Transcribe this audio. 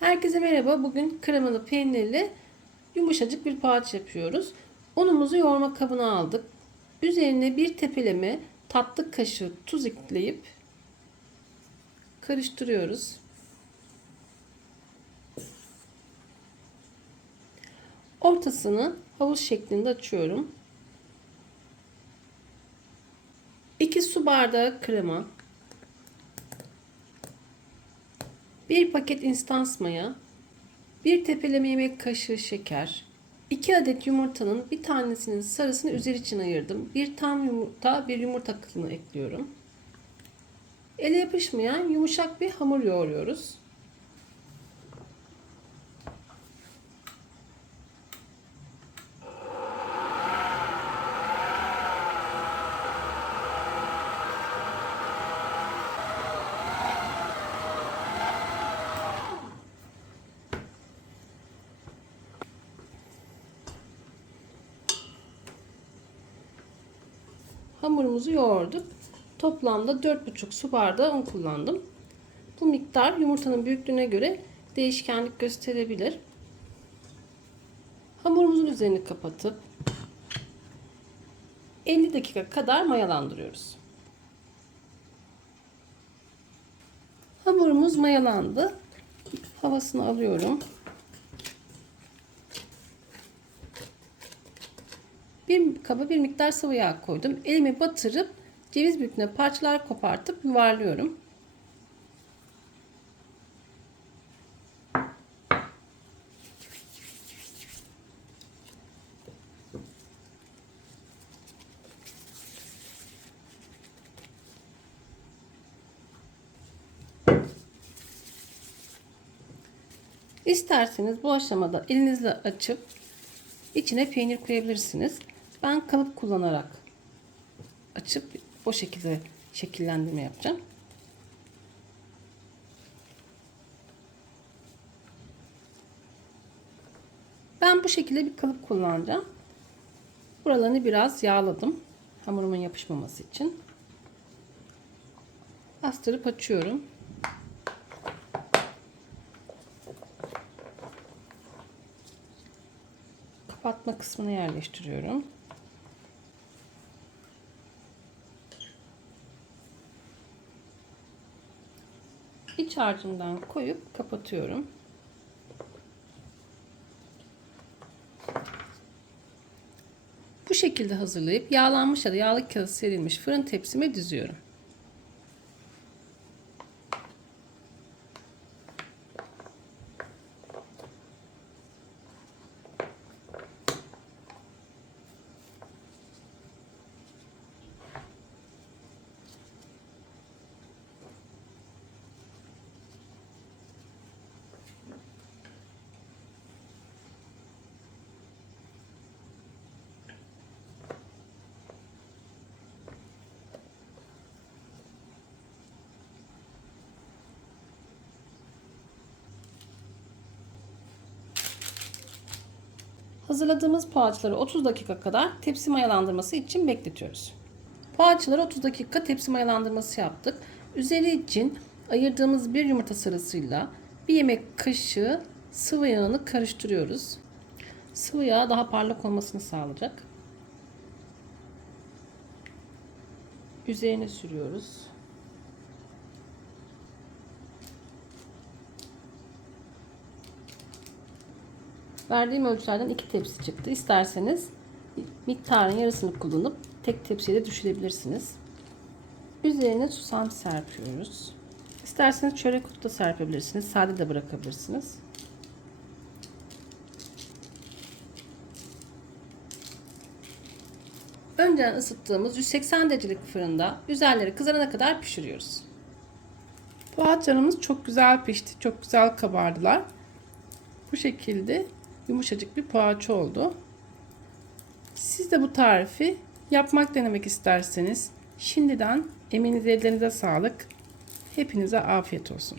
Herkese merhaba. Bugün kremalı peynirli yumuşacık bir poğaça yapıyoruz. Unumuzu yoğurma kabına aldık. Üzerine bir tepeleme tatlı kaşığı tuz ekleyip karıştırıyoruz. Ortasını havuz şeklinde açıyorum. 2 su bardağı krema, 1 paket instans maya, 1 tepeleme yemek kaşığı şeker, 2 adet yumurtanın bir tanesinin sarısını üzeri için ayırdım. Bir tam yumurta, bir yumurta kılını ekliyorum. Ele yapışmayan yumuşak bir hamur yoğuruyoruz. Hamurumuzu yoğurduk. Toplamda 4,5 su bardağı un kullandım. Bu miktar yumurtanın büyüklüğüne göre değişkenlik gösterebilir. Hamurumuzun üzerini kapatıp 50 dakika kadar mayalandırıyoruz. Hamurumuz mayalandı. Havasını alıyorum. Bir kaba bir miktar sıvı yağ koydum. Elimi batırıp ceviz büyüklüğüne parçalar kopartıp yuvarlıyorum. İsterseniz bu aşamada elinizle açıp içine peynir koyabilirsiniz. Ben kalıp kullanarak açıp o şekilde şekillendirme yapacağım. Ben bu şekilde bir kalıp kullanacağım. Buralarını biraz yağladım. Hamurumun yapışmaması için. Bastırıp açıyorum. kapatma kısmına yerleştiriyorum. İç harcından koyup kapatıyorum. Bu şekilde hazırlayıp yağlanmış ya da yağlı kağıt serilmiş fırın tepsime diziyorum. Hazırladığımız poğaçaları 30 dakika kadar tepsi mayalandırması için bekletiyoruz. Poğaçaları 30 dakika tepsi mayalandırması yaptık. Üzeri için ayırdığımız bir yumurta sarısıyla bir yemek kaşığı sıvı yağını karıştırıyoruz. Sıvı yağ daha parlak olmasını sağlayacak. Üzerine sürüyoruz. Verdiğim ölçülerden iki tepsi çıktı. İsterseniz miktarın yarısını kullanıp tek tepsiye de düşürebilirsiniz. Üzerine susam serpiyoruz. İsterseniz çörek otu da serpebilirsiniz. Sade de bırakabilirsiniz. Önceden ısıttığımız 180 derecelik fırında üzerleri kızarana kadar pişiriyoruz. Poğaçalarımız çok güzel pişti. Çok güzel kabardılar. Bu şekilde yumuşacık bir poğaça oldu. Siz de bu tarifi yapmak denemek isterseniz şimdiden eminiz ellerinize sağlık. Hepinize afiyet olsun.